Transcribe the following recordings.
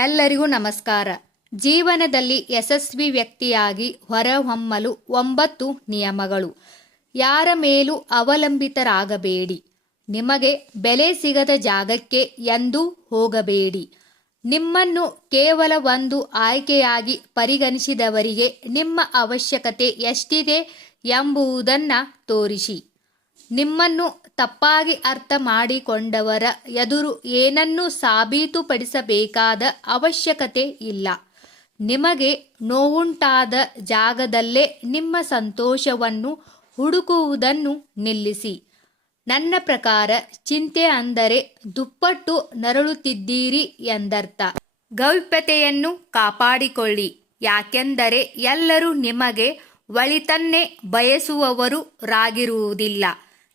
ಎಲ್ಲರಿಗೂ ನಮಸ್ಕಾರ. ಜೀವನದಲ್ಲಿ ಯಶಸ್ವಿ ವ್ಯಕ್ತಿಯಾಗಿ ಹೊರಹೊಮ್ಮಲು 9 ನಿಯಮಗಳು. ಯಾರ ಮೇಲೂ ಅವಲಂಬಿತರಾಗಬೇಡಿ. ನಿಮಗೆ ಬೆಲೆ ಸಿಗದ ಜಾಗಕ್ಕೆ ಎಂದೂ ಹೋಗಬೇಡಿ. ನಿಮ್ಮನ್ನು ಕೇವಲ ಒಂದು ಆಯ್ಕೆಯಾಗಿ ಪರಿಗಣಿಸಿದವರಿಗೆ ನಿಮ್ಮ ಅವಶ್ಯಕತೆ ಎಷ್ಟಿದೆ ಎಂಬುದನ್ನು ತೋರಿಸಿ. ನಿಮ್ಮನ್ನು ತಪ್ಪಾಗಿ ಅರ್ಥ ಮಾಡಿಕೊಂಡವರ ಎದುರು ಏನನ್ನೂ ಸಾಬೀತುಪಡಿಸಬೇಕಾದ ಅವಶ್ಯಕತೆ ಇಲ್ಲ. ನಿಮಗೆ ನೋವುಂಟಾದ ಜಾಗದಲ್ಲೇ ನಿಮ್ಮ ಸಂತೋಷವನ್ನು ಹುಡುಕುವುದನ್ನು ನಿಲ್ಲಿಸಿ. ನನ್ನ ಪ್ರಕಾರ ಚಿಂತೆ ಅಂದರೆ ದುಪ್ಪಟ್ಟು ನರಳುತ್ತಿದ್ದೀರಿ ಎಂದರ್ಥ. ಗೌಪ್ಯತೆಯನ್ನು ಕಾಪಾಡಿಕೊಳ್ಳಿ, ಯಾಕೆಂದರೆ ಎಲ್ಲರೂ ನಿಮಗೆ ಒಳಿತನ್ನೇ ಬಯಸುವವರು ರಾಗಿರುವುದಿಲ್ಲ.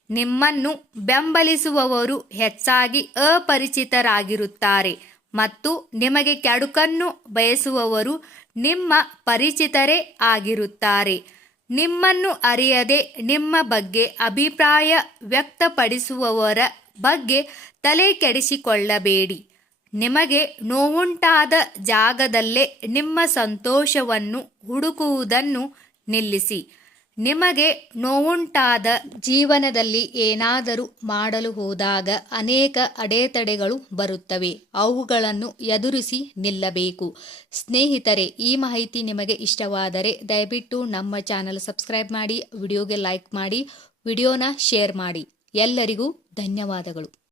ನಿಮ್ಮನ್ನು ಬೆಂಬಲಿಸುವವರು ಹೆಚ್ಚಾಗಿ ಅಪರಿಚಿತರಾಗಿರುತ್ತಾರೆ ಮತ್ತು ನಿಮಗೆ ಕೆಡುಕನ್ನು ಬಯಸುವವರು ನಿಮ್ಮ ಪರಿಚಿತರೇ ಆಗಿರುತ್ತಾರೆ. ನಿಮ್ಮನ್ನು ಅರಿಯದೆ ನಿಮ್ಮ ಬಗ್ಗೆ ಅಭಿಪ್ರಾಯ ವ್ಯಕ್ತಪಡಿಸುವವರ ಬಗ್ಗೆ ತಲೆ ಕೆಡಿಸಿಕೊಳ್ಳಬೇಡಿ. ನಿಮಗೆ ನೋವುಂಟಾದ ಜಾಗದಲ್ಲೇ ನಿಮ್ಮ ಸಂತೋಷವನ್ನು ಹುಡುಕುವುದನ್ನು ನಿಲ್ಲಿಸಿ. ನಿಮಗೆ ನೋವುಂಟಾದ ಜೀವನದಲ್ಲಿ ಏನಾದರೂ ಮಾಡಲು ಹೋದಾಗ ಅನೇಕ ಅಡೆತಡೆಗಳು ಬರುತ್ತವೆ. ಅವುಗಳನ್ನು ಎದುರಿಸಿ ನಿಲ್ಲಬೇಕು. ಸ್ನೇಹಿತರೆ, ಈ ಮಾಹಿತಿ ನಿಮಗೆ ಇಷ್ಟವಾದರೆ ದಯವಿಟ್ಟು ನಮ್ಮ ಚಾನಲ್ ಸಬ್ಸ್ಕ್ರೈಬ್ ಮಾಡಿ, ವಿಡಿಯೋಗೆ ಲೈಕ್ ಮಾಡಿ, ವಿಡಿಯೋನ ಶೇರ್ ಮಾಡಿ. ಎಲ್ಲರಿಗೂ ಧನ್ಯವಾದಗಳು.